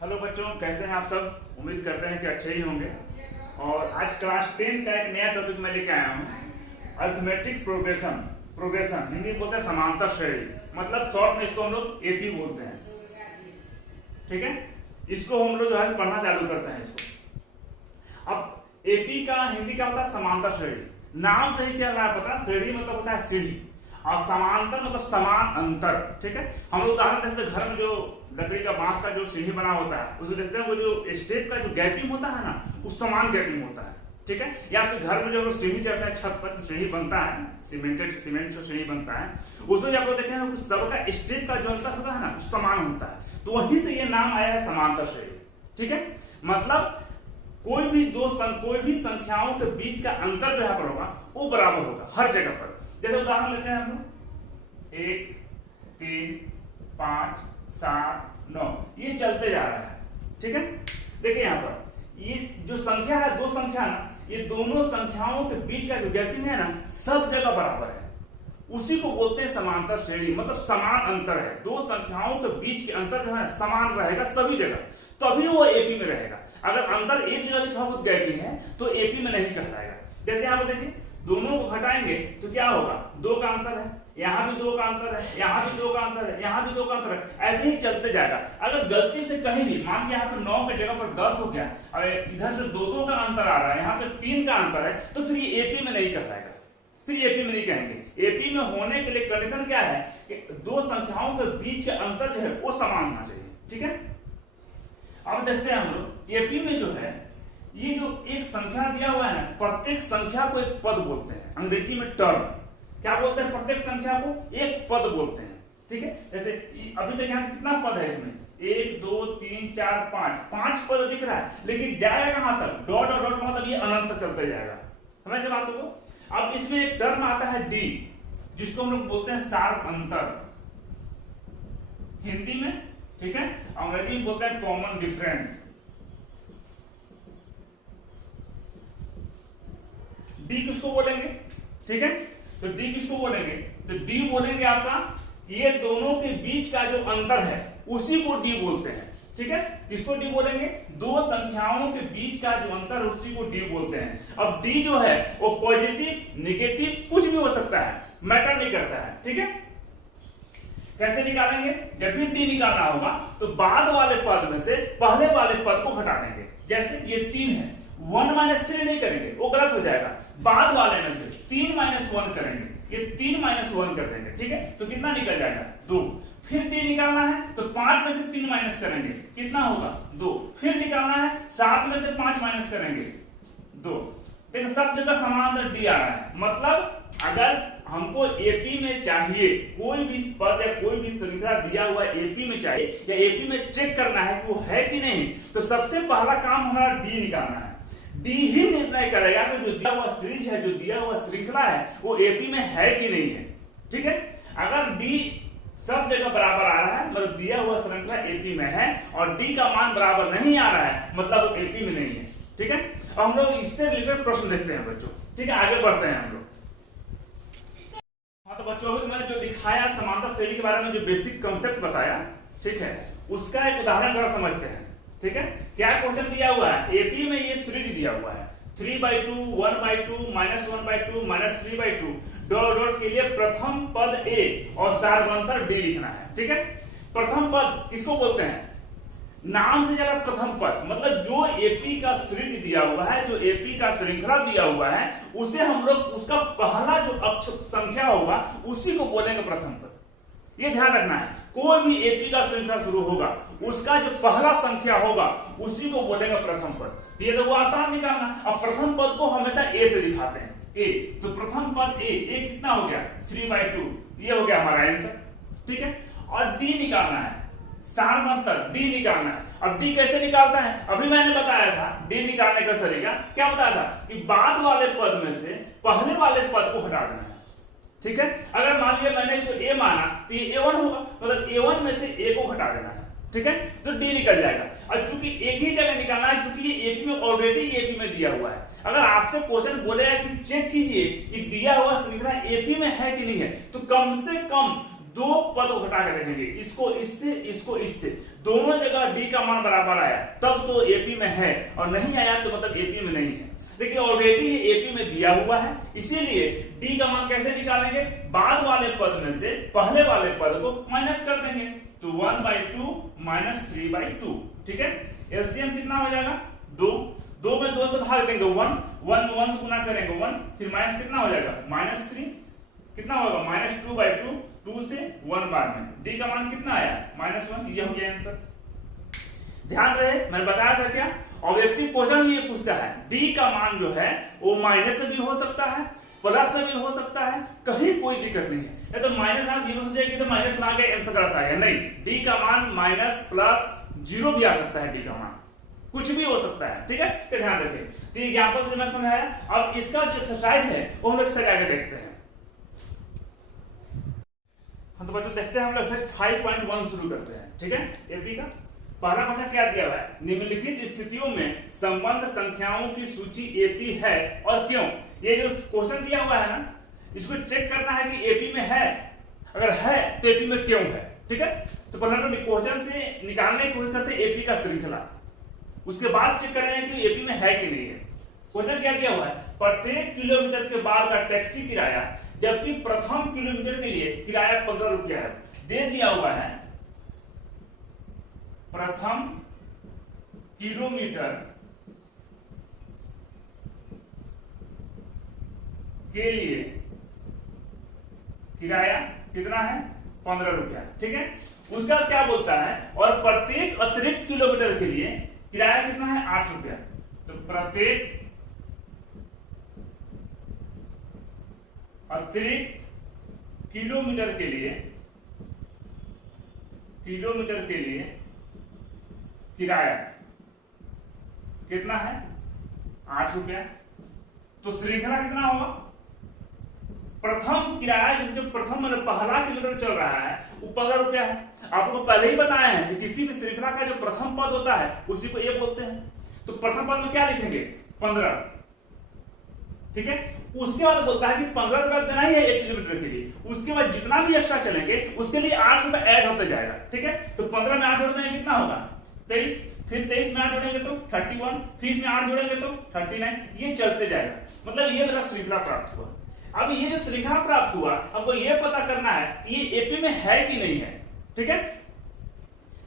Hello बच्चों, कैसे हैं आप सब। उम्मीद करते हैं कि अच्छे ही होंगे। और आज क्लास 10 का एक नया टॉपिक मैं लेके आया हूँ, अरिथमेटिक प्रोग्रेशन। प्रोग्रेशन हिंदी में बोलते हैं समांतर श्रेणी, मतलब शॉर्ट में इसको हम लोग एपी बोलते हैं। ठीक है, इसको हम लोग जो है पढ़ना चालू करते हैं इसको। अब एपी का हिंदी क्या होता है? समांतर श्रेणी। नाम से ही चल रहा है पता, श्रेणी मतलब होता है सीढ़ी, और समांतर मतलब समान अंतर। ठीक है, हम लोग उदाहरण जैसे घर में जो लकड़ी का बांस का जो सीढ़ी बना होता है उसको देखते हैं, वो जो स्टेप का जो गैपिंग होता है ना, उस समान गैपिंग होता है। ठीक है, या फिर घर में जो लोग सीढ़ी चढ़ते हैं, छत पर सीढ़ी बनता है, सीमेंट से सीढ़ी बनता है, उसमें आप लोग देखेंगे सबका स्टेप का जो अंतर होता है ना, उस समान होता है। तो वहीं से ये नाम आया है समांतर श्रेणी। ठीक है, मतलब कोई भी संख्याओं के बीच का अंतर जो यहाँ पर होगा वो बराबर होगा हर जगह पर। जैसे उदाहरण लेते हैं हम लोग 1, 3, 5, 7, 9, ये चलते जा रहा है। ठीक है, देखिए यहाँ पर ये जो संख्या है, दो संख्या ना, ये दोनों संख्याओं के बीच का जो गैपिंग है ना, सब जगह बराबर है। उसी को बोलते हैं समांतर श्रेणी, मतलब समान अंतर है। दो संख्याओं के बीच के अंतर जो है समान रहेगा सभी जगह, तभी वो एपी में रहेगा। अगर अंतर एक जगह भी थोड़ा बहुत गैपिंग है तो एपी में नहीं कहलाएगा। जैसे यहाँ पर देखिए, दोनों को घटाएंगे तो क्या होगा? 2 का अंतर है, यहां भी 2 का अंतर है, यहां भी 2 का अंतर है, यहां भी 2 का अंतर है, ऐसे ही चलते जाएगा। अगर गलती से कहीं भी मान के यहाँ पे 9 के जगह पर 10 हो गया, और इधर से 2 का अंतर आ रहा है, यहाँ पे 3 का अंतर है, तो फिर ये एपी में नहीं कहलाएगा, फिर एपी में नहीं कहेंगे। एपी में होने के लिए कंडीशन क्या है कि दो संख्याओं के बीच का अंतर जो है वो समान होना चाहिए। ठीक है, अब देखते हैं हम लोग एपी में जो है, ये जो एक संख्या दिया हुआ है ना, प्रत्येक संख्या को एक पद बोलते हैं, अंग्रेजी में टर्म। क्या बोलते हैं? प्रत्येक संख्या को एक पद बोलते हैं। ठीक है, जैसे अभी तक यहाँ कितना पद है इसमें? 1, 2, 3, 4, 5 पद दिख रहा है, लेकिन जाएगा कहां तक? डॉट और डॉट, मतलब ये अनंत चलते जाएगा। समझ रहे बातों को? अब इसमें एक टर्म आता है डी, जिसको हम लोग बोलते हैं शार्प अंतर हिंदी में। ठीक है, अंग्रेजी में बोलते हैं कॉमन डिफरेंस। डी किसको बोलेंगे? ठीक है, तो डी किसको बोलेंगे? तो डी बोलेंगे आपका ये दोनों के बीच का जो अंतर है उसी को डी बोलते हैं। ठीक है, किसको डी बोलेंगे? दो संख्याओं के बीच का जो अंतर है उसी को डी बोलते हैं। अब डी जो है वो पॉजिटिव, निगेटिव कुछ भी हो सकता है, मैटर नहीं करता है। ठीक है, कैसे निकालेंगे? जब भी डी निकालना होगा तो बाद वाले पद में से पहले वाले पद को हटा देंगे। जैसे ये 3 है, 1 - 3 नहीं करेंगे, वो गलत हो जाएगा। बाद वाले में से 3 - 1 करेंगे, ये 3 - 1 कर देंगे। ठीक है, तो कितना निकल जाएगा? 2। फिर डी निकालना है तो 5 में से 3 माइनस करेंगे, कितना होगा? 2। फिर निकालना है 7 में से 5 माइनस करेंगे, 2। देखिए सब जगह समान डी आ रहा है। मतलब अगर हमको एपी में चाहिए, कोई भी पद या कोई भी संख्या दिया हुआ एपी में चाहिए, या एपी में चेक करना है कि वो है कि नहीं, तो सबसे पहला काम हमारा डी निकालना है। डी ही निर्णय करेगा कि जो दिया हुआ सीरीज है, जो दिया हुआ श्रृंखला है, वो एपी में है कि नहीं है। ठीक है, अगर डी सब जगह बराबर आ रहा है, मतलब दिया हुआ श्रृंखला एपी में है, और डी का मान बराबर नहीं आ रहा है, मतलब वो एपी में नहीं है। ठीक है, अब हम लोग इससे रिलेटेड प्रश्न देखते हैं बच्चों। ठीक है, आगे बढ़ते हैं हम लोग। हाँ तो बच्चों, मैंने जो दिखाया समांतर श्रेणी के बारे में, जो बेसिक कंसेप्ट बताया, ठीक है, उसका एक उदाहरण जरा समझते हैं। ठीक है, क्या क्वेश्चन दिया हुआ है? एपी में ये सीरीज दिया हुआ है 3/2, 1/2, -1/2, -3/2, डॉट डॉट के लिए प्रथम पद ए और सार्वंतर डी लिखना है। ठीक है, प्रथम पद किसको बोलते हैं? नाम से जरा प्रथम पद, मतलब जो एपी का सीरीज दिया हुआ है, जो एपी का श्रृंखला दिया हुआ है, उसे हम लोग उसका पहला जो अक्षर संख्या होगा उसी को बोलेंगे प्रथम पद। ये ध्यान रखना है, कोई भी एपी का श्रृंखला शुरू होगा, उसका जो पहला संख्या होगा उसी को बोलेंगे प्रथम पद। ये तो आसान निकालना। अब प्रथम पद को हमेशा ए से दिखाते हैं, ए, तो प्रथम पद ए कितना हो गया? 3/2, ये हो गया हमारा आंसर। ठीक है, और डी निकालना है, सार्वंतर डी निकालना है। अब डी कैसे निकालता है? अभी मैंने बताया था डी निकालने का तरीका। क्या बताया था? कि बाद वाले पद में से पहले वाले पद को हटा देना है। ठीक है, अगर मान लिया मैंने इसको ए माना तो ये A1 होगा, मतलब A1 में से ए को हटा देना है। ठीक है, तो डी निकल जाएगा। और चूंकि एक ही जगह निकालना है, चूंकि ये एपी में ऑलरेडी एपी में दिया हुआ है। अगर आपसे क्वेश्चन बोलेगा कि चेक कीजिए कि दिया हुआ श्रृंखला एपी में है कि नहीं है, तो कम से कम 2 पद को हटा कर देखेंगे, इसको इससे, इसको इससे, दोनों जगह डी का मान बराबर आया तब तो एपी में है, और नहीं आया तो मतलब एपी में नहीं है। देखिए ऑलरेडी एपी में दिया हुआ है, इसीलिए डी का मान कैसे निकालेंगे, बाद वाले पद में से पहले वाले पद को माइनस कर देंगे, तो 1/2 माइनस 3/2, ठीक है। एलसीएम कितना हो जाएगा 2, 2 में 2 से भाग देंगे 1, 1 से गुना करेंगे 1, फिर माइनस कितना हो जाएगा -3, कितना होगा -2/2, 2 से 1 बाद में डी का मान कितना आया -1, ये हो गया आंसर। ध्यान रहे मैंने बताया था क्या, ऑब्जेक्टिव क्वेश्चन भी ये पूछता है डी का मान जो है वो माइनस में भी हो सकता है, प्लस में भी हो सकता है, कहीं कोई दिक्कत नहीं है। या तो माइनस आप 0 से जाएगी तो माइनस में आ गया आंसर गलत आ गया, नहीं, डी का मान माइनस प्लस 0 भी आ सकता है, डी का मान कुछ भी हो सकता है, ठीक है, तो ध्यान रखें। तो ये एग्जांपल जो मैं समझाया, अब इसका जो एक्सरसाइज है वो हम लोग सजा के देखते हैं। हम तो बच्चों देखते हैं, हम लोग एक्सरसाइज 5.1 शुरू करते हैं, ठीक है। एपी का पहला क्वेश्चन क्या दिया हुआ है, निम्नलिखित स्थितियों में संबंध संख्याओं की सूची एपी है और क्यों। ये जो क्वेश्चन दिया हुआ है ना, इसको चेक करना है कि एपी में है, अगर है तो एपी में क्यों है, ठीक है। तो पहले तो क्वेश्चन से निकालने की कोशिश करते हैं एपी का श्रृंखला, उसके बाद चेक करेंगे कि एपी में है कि नहीं है। क्वेश्चन क्या दिया हुआ है, प्रत्येक किलोमीटर के बाद का टैक्सी किराया जबकि प्रथम किलोमीटर के लिए किराया 15 रुपया है। दे दिया हुआ है प्रथम किलोमीटर के लिए किराया कितना है 15 रुपया, ठीक है। उसका क्या बोलता है, और प्रत्येक अतिरिक्त किलोमीटर के लिए किराया कितना है 8 रुपया। तो प्रत्येक अतिरिक्त किलोमीटर के लिए किराया कितना है 8 रुपया। तो श्रृंखला कितना होगा, प्रथम किराया जो प्रथम मतलब पहला किलोमीटर चल रहा है वो 15 रुपया है। आपको पहले ही बताया है कि किसी भी श्रृंखला का जो प्रथम पद होता है उसी को ये बोलते हैं। तो प्रथम पद में क्या लिखेंगे 15, ठीक है। उसके बाद बोलता है कि 15 रुपया देना ही है 1 किलोमीटर के लिए, उसके बाद जितना भी एक्स्ट्रा चलेंगे उसके लिए 8 रुपया ऐड होते जाएगा, ठीक है। तो 15 में 8 जोड़ देंगे कितना होगा 23, फिर 23 में 8 जोड़ेंगे तो 31, फिर इसमें 8 जोड़ेंगे तो 39, ये चलते जाएगा। मतलब ये मेरा श्रृंखला प्राप्त हुआ। अब ये जो श्रृंखला प्राप्त हुआ, हमको ये पता करना है कि ये एपी में है कि नहीं है, ठीक है।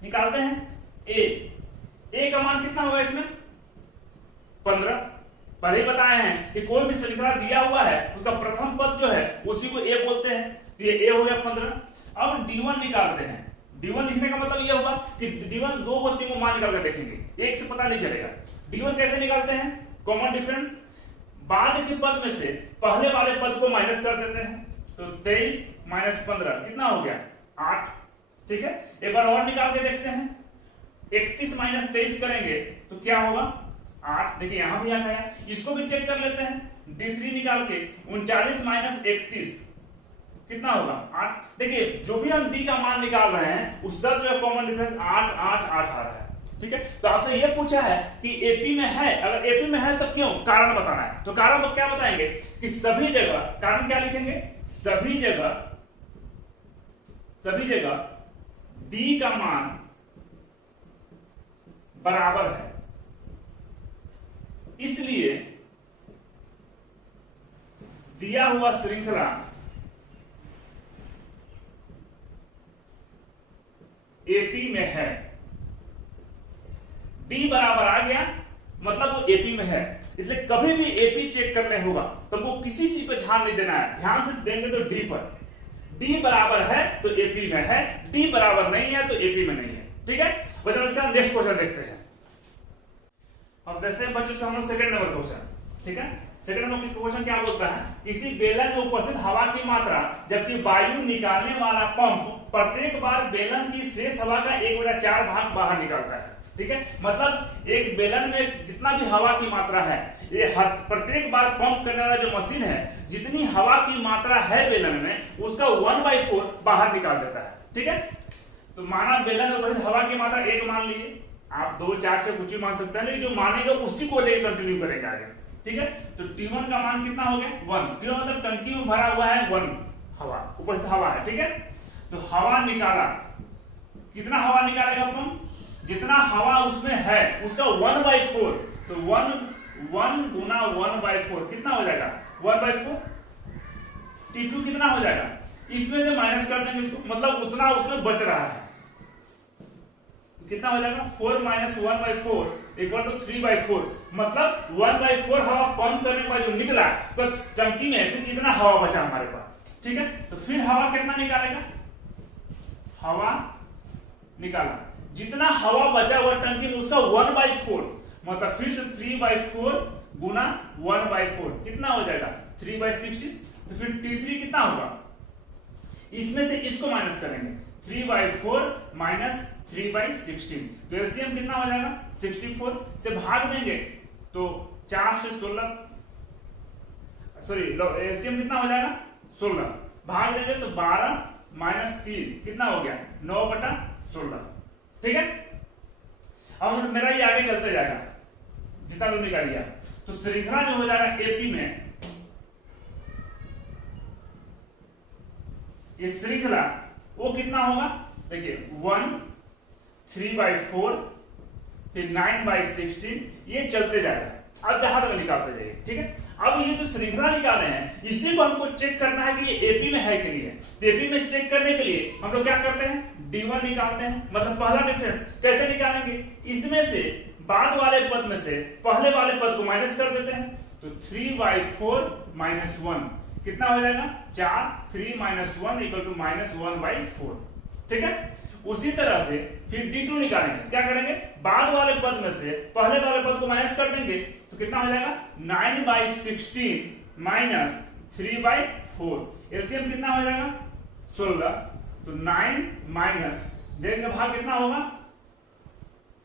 निकालते हैं ए का मान कितना होगा इसमें 15, पहले ही बताए हैं कि कोई भी श्रृंखला दिया हुआ है उसका प्रथम पद जो है उसी को ए बोलते हैं, तो ये ए हो गया 15। अब D1 निकालते हैं। D1 लिखने का मतलब ये होगा कि D1 2 को 3 को मान निकाल कर देखेंगे, एक से पता नहीं चलेगा। D1 कैसे निकालते हैं, कॉमन डिफरेंस, बाद के पद में से पहले वाले पद को माइनस कर देते हैं, तो 23 माइनस 15 कितना हो गया 8, ठीक है। एक बार और निकाल के देखते हैं, 31 माइनस 23 करेंगे तो क्या होगा 8। देखिए यहां भी आ गया, इसको भी चेक कर लेते हैं, D3 निकाल के 39 माइनस 31 कितना होगा 8। देखिए जो भी हम D का मान निकाल रहे हैं उस सब जो कॉमन डिफरेंस 8 8 8 आ रहा है, ठीक है। तो आपसे ये पूछा है कि एपी में है, अगर एपी में है तो क्यों, कारण बताना है। तो कारण वो क्या बताएंगे कि सभी जगह, कारण क्या लिखेंगे, सभी जगह D का मान बराबर है, इसलिए दिया हुआ श्रृंखला एपी में है। डी बराबर आ गया मतलब वो एपी में है, इसलिए कभी भी एपी चेक करने होगा तो वो किसी चीज पर ध्यान नहीं देना है, ध्यान से देंगे तो डी पर। डी बराबर है तो एपी में है, डी बराबर नहीं है तो एपी में नहीं है, ठीक है। बच्चों इसका नेक्स्ट क्वेश्चन देखते हैं। अब देखते हैं बच्चों से हम लोग सेकंड नंबर क्वेश्चन, ठीक है। सेकंड नंबर क्वेश्चन क्या बोलता है, किसी बेलन में उपस्थित हवा की मात्रा जबकि वायु निकालने वाला पंप प्रत्येक बार बेलन की शेष हवा का 1/4 भाग बाहर निकालता है, ठीक है। मतलब एक बेलन में जितना भी हवा की मात्रा है, ये प्रत्येक बार पंप करने वाला जो मशीन है जितनी हवा की मात्रा है बेलन में उसका 1/4 बाहर निकाल देता है, ठीक है। तो माना बेलन में उपस्थित हवा की मात्रा 1 मान लीजिए, आप 2 4 से कुछ भी मान सकते हैं, लेकिन जो मानेगा उसी को लेकर कंटिन्यू करेंगे आगे, ठीक है। तो T1 का मान कितना हो गया 1, T1 मतलब टंकी में भरा हुआ है 1 हवा, उपस्थित हवा है, ठीक है। तो हवा निकाला, कितना हवा निकालेगा पंप जितना हवा उसमें है उसका 1/4, तो 1 गुना 1/4 कितना हो जाएगा 1/4। T2 कितना हो जाएगा, इसमें से माइनस कर देंगे इसको, मतलब उतना उसमें बच रहा है, कितना हो जाएगा 4 - 1/4 = 3/4, मतलब 1/4 हवा पंप करने के बाद जो निकला तो टंकी में फिर कितना हवा बचा हमारे पास, ठीक है। तो फिर हवा कितना निकालेगा, हवा निकाला, जितना हवा बचा हुआ टंकी में उसका 1/4, मतलब फिर से 3/4 गुना 1/4 कितना हो जाएगा 3/16। तो फिर T3 कितना होगा, इसमें से इसको माइनस करेंगे, 3/4 माइनस 3/16, तो एलसीएम कितना हो जाएगा 64 से भाग देंगे तो 4 से 16, सॉरी एलसीएम कितना हो जाएगा 16, भाग देंगे तो 12 माइनस 3 कितना हो गया 9/16, ठीक है। अब मेरा ये आगे चलते जाएगा जितना लोग निकाल लिया, तो श्रृंखला जो हो जाएगा एपी में, ये श्रृंखला वो कितना होगा, देखिए 1 3/4 फिर 9/16, ये चलते जाएगा, अब जहां तक निकालते जाइए, ठीक है। अब ये जो श्रृंखला निकाले हैं इसी को हमको चेक करना है कि ये एपी में है कि नहीं है। तो एपी में चेक करने के लिए हम लोग क्या करते हैं, D1 निकालते हैं, मतलब पहला डिफरेंस। कैसे निकालेंगे, इसमें से बाद वाले पद में से पहले वाले पद को माइनस कर देते हैं, तो 3/4 माइनस 1 कितना हो जाएगा 4, 3 - 1 = -1/4, ठीक है। उसी तरह से फिर D2 निकालेंगे, क्या करेंगे, बाद वाले पद में से पहले वाले पद को माइनस कर देंगे, तो कितना हो जाएगा 9/16 माइनस 3/4, एलसीएम कितना हो जाएगा 16, तो 9 माइनस देंगे भाग कितना होगा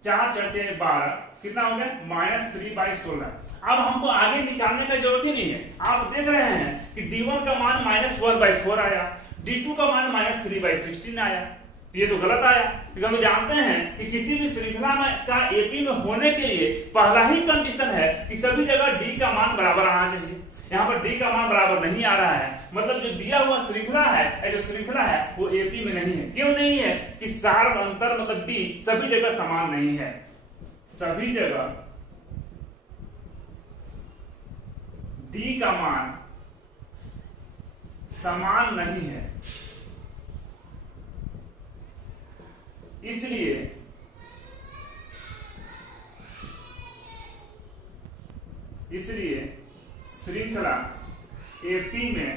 4 × 12 कितना हो गया -3/16। अब हमको आगे निकालने का जरूरत ही नहीं है, आप देख रहे हैं कि D1 का मान -1/4 आया, D2 का मान -3/16 आया, ये तो गलत आया, क्योंकि हम जानते हैं कि किसी भी श्रृंखला में का एपी में होने के लिए पहला ही कंडीशन है कि सभी जगह डी का मान बराबर आना चाहिए। यहाँ पर डी का मान बराबर नहीं आ रहा है, मतलब जो दिया हुआ श्रृंखला है, जो श्रृंखला है वो एपी में नहीं है। क्यों नहीं है कि सार अंतर मतलब डी सभी जगह समान नहीं है, सभी जगह डी का मान समान नहीं है, इसलिए श्रृंखला एपी में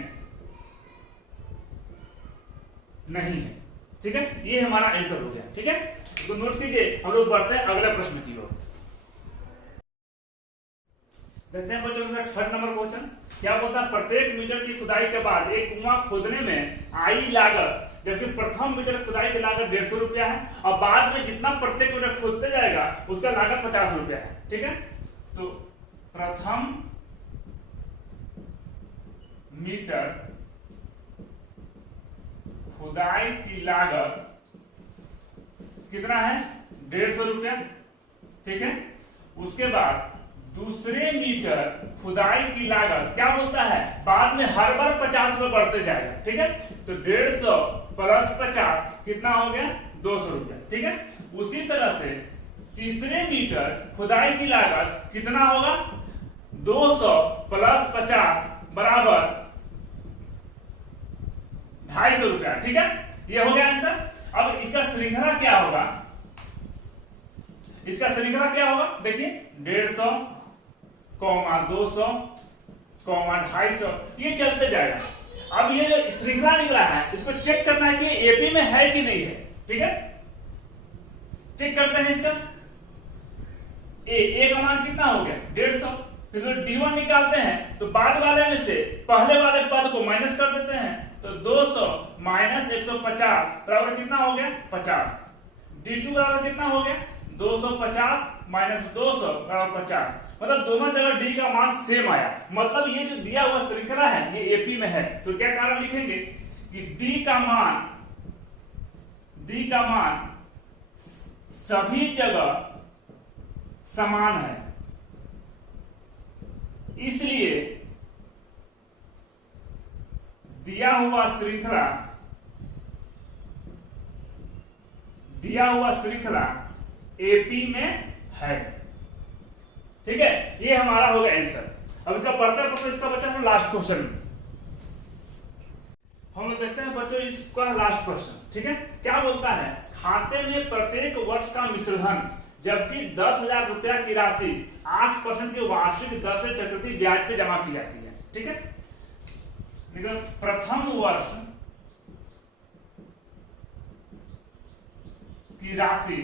नहीं है, ठीक है। ये हमारा आंसर हो गया, ठीक है। तो नोट कीजिए, हम लोग बढ़ते हैं अगले प्रश्न की ओर। देखते हैं बच्चों के साथ थर्ड नंबर क्वेश्चन क्या बोलता है, प्रत्येक मीटर की खुदाई के बाद एक कुआं खोदने में आई लागत, जबकि प्रथम मीटर खुदाई की लागत 150 रुपया है और बाद में जितना प्रत्येक मीटर खोदते जाएगा उसका लागत 50 रुपया है, ठीक है। तो प्रथम मीटर खुदाई की लागत कितना है 150 रुपया, ठीक है। उसके बाद दूसरे मीटर खुदाई की लागत क्या बोलता है, बाद में हर बार 50 रुपये बढ़ते जाएगा, ठीक है। तो 150 + 50 कितना हो गया 200 रुपया, ठीक है। उसी तरह से तीसरे मीटर खुदाई की लागत कितना होगा 200 + 50 बराबर 250 रुपया, ठीक है। ये हो गया आंसर। अब इसका श्रृंखला क्या होगा, इसका श्रृंखला क्या होगा, देखिए 150, 200, 250, ये चलते जाएगा। अब ये जो श्रृंखला निकला है इसको चेक करना है कि एपी में है कि नहीं है, ठीक है। चेक करते हैं इसका, ए का मान कितना हो गया 150, फिर D1 निकालते हैं तो बाद वाले में से पहले वाले पद को माइनस कर देते हैं, तो 200 - 150 बराबर कितना हो गया 50। D2 बराबर कितना हो गया 250 - 200 बराबर 50, मतलब दोनों जगह डी का मान सेम आया, मतलब ये जो दिया हुआ श्रृंखला है ये एपी में है। तो क्या कारण लिखेंगे कि डी का मान सभी जगह समान है, इसलिए दिया हुआ श्रृंखला एपी में है। ठीक है, ये हमारा हो गया आंसर। अब इसका बढ़ता प्रश्न इसका बचा है लास्ट क्वेश्चन। हम लोग देखते हैं बच्चों इसका लास्ट क्वेश्चन। ठीक है, क्या बोलता है, खाते में प्रत्येक वर्ष का मिश्रधन जबकि 10,000 रुपया की राशि 8% की वार्षिक दर से चक्रवृद्धि ब्याज पे जमा की जाती है। ठीक है, प्रथम वर्ष की राशि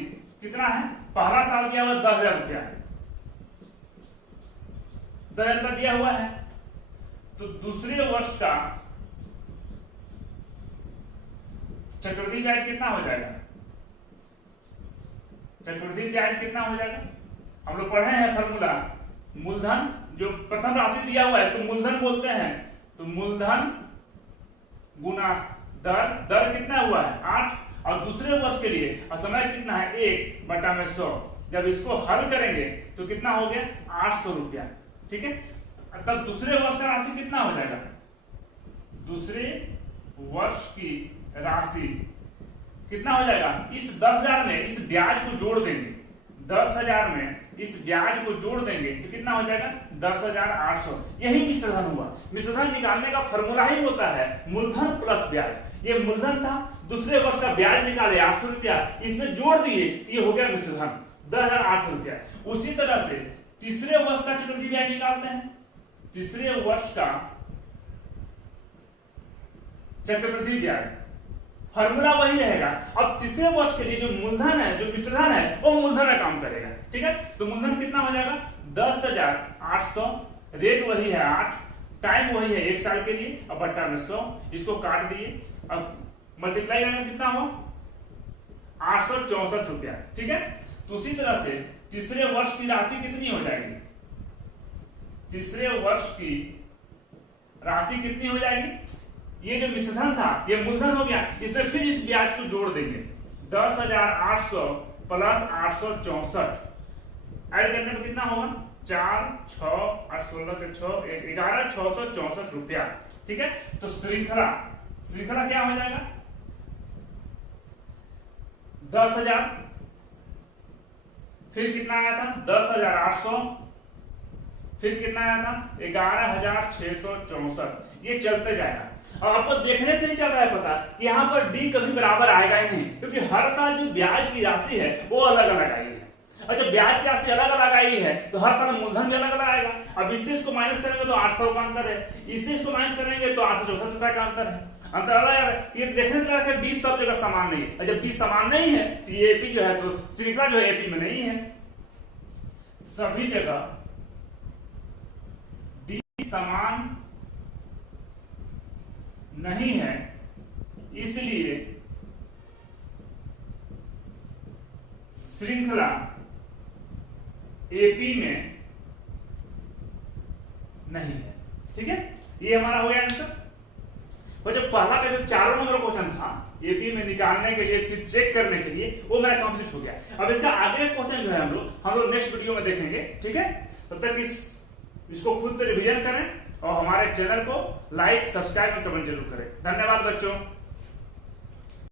कितना है, पहला साल दिया हुआ 10,000 रुपया है, 10,000 रुपया दिया हुआ है। तो दूसरे वर्ष का चक्रवृद्धि ब्याज कितना हो जाएगा, चक्रवृद्धि ब्याज कितना हो जाएगा, हम लोग पढ़े हैं फॉर्मूला, मूलधन जो प्रथम राशि दिया हुआ है इसको मूलधन बोलते हैं, तो मूलधन गुना दर, दर कितना हुआ है 8, और दूसरे वर्ष के लिए और समय कितना है 1/100। जब इसको हल करेंगे तो कितना हो गया 800 रुपया। ठीक है, तब दूसरे वर्ष का राशि कितना हो जाएगा, दूसरे वर्ष की राशि कितना हो जाएगा, इस 10,000 में इस ब्याज को जोड़ देंगे, 10,000 में इस ब्याज को जोड़ देंगे तो कितना हो जाएगा 10,800। यही मिश्रधन हुआ। मिश्रधन निकालने का फॉर्मूला ही होता है मूलधन प्लस ब्याज। ये मूलधन था, दूसरे वर्ष का ब्याज निकाले 800 रुपया, इसमें जोड़ दिए, ये हो गया मिश्रधन 10,800 रुपया। उसी तरह से तीसरे वर्ष का चक्रवृद्धि ब्याज निकालते हैं, तीसरे वर्ष का चक्रवृद्धि ब्याज फॉर्मूला वही रहेगा। अब तीसरे वर्ष के लिए जो मूलधन है, जो मिश्रधन है, वो मूलधन का काम करेगा। ठीक है, तो मूलधन कितना हो जाएगा 10,800, रेट वही है 8, टाइम वही है 1 साल के लिए, अब बट्टा में 100, इसको काट दिए, अब मल्टीप्लाई करेंगे कितना हुआ 864 रुपया। ठीक है, तो उसी तरह से तीसरे वर्ष की राशि कितनी हो जाएगी, तीसरे वर्ष की राशि कितनी हो जाएगी, ये जो मिश्रधन था ये मूलधन हो गया, इसमें फिर इस ब्याज को जोड़ देंगे 10,800 प्लस 864, ऐड करने में कितना होगा 4, 6, 8, 16 के 6, 11, 664 रुपया। ठीक है, तो श्रृंखला क्या हो जाएगा 10,000, फिर कितना आया था 10,800, फिर कितना आया था 11,664, ये चलते जाएगा। अब आपको देखने से ही चल रहा है पता कि यहां पर डी कभी बराबर आएगा ही नहीं, क्योंकि हर साल जो ब्याज की राशि है वो अलग अलग आई है, और जब ब्याज की राशि अलग अलग आई है तो हर साल मूलधन भी अलग अलग आएगा। अब इससे इसको माइनस करेंगे तो 800 का अंतर है, इससे इसको माइनस करेंगे तो 864 रुपए का अंतर है, अंतर अलग है। ये देखने से लगा कि डी सब जगह समान नहीं है, और जब डी समान नहीं है तो ये एपी जो है तो श्रृंखला जो है एपी में नहीं है, सभी जगह डी समान नहीं है, इसलिए श्रृंखला एपी में नहीं है। ठीक है, ये हमारा हो गया आंसर। और जो पहला का जो 4 नंबर क्वेश्चन था एपी में निकालने के लिए फिर चेक करने के लिए, वो मेरा कंप्लीट हो गया। अब इसका आगे क्वेश्चन जो है हम लोग नेक्स्ट वीडियो में देखेंगे। ठीक है, तब तक इसको खुद से रिवीजन करें और हमारे चैनल को लाइक, सब्सक्राइब और कमेंट जरूर करें। धन्यवाद बच्चों।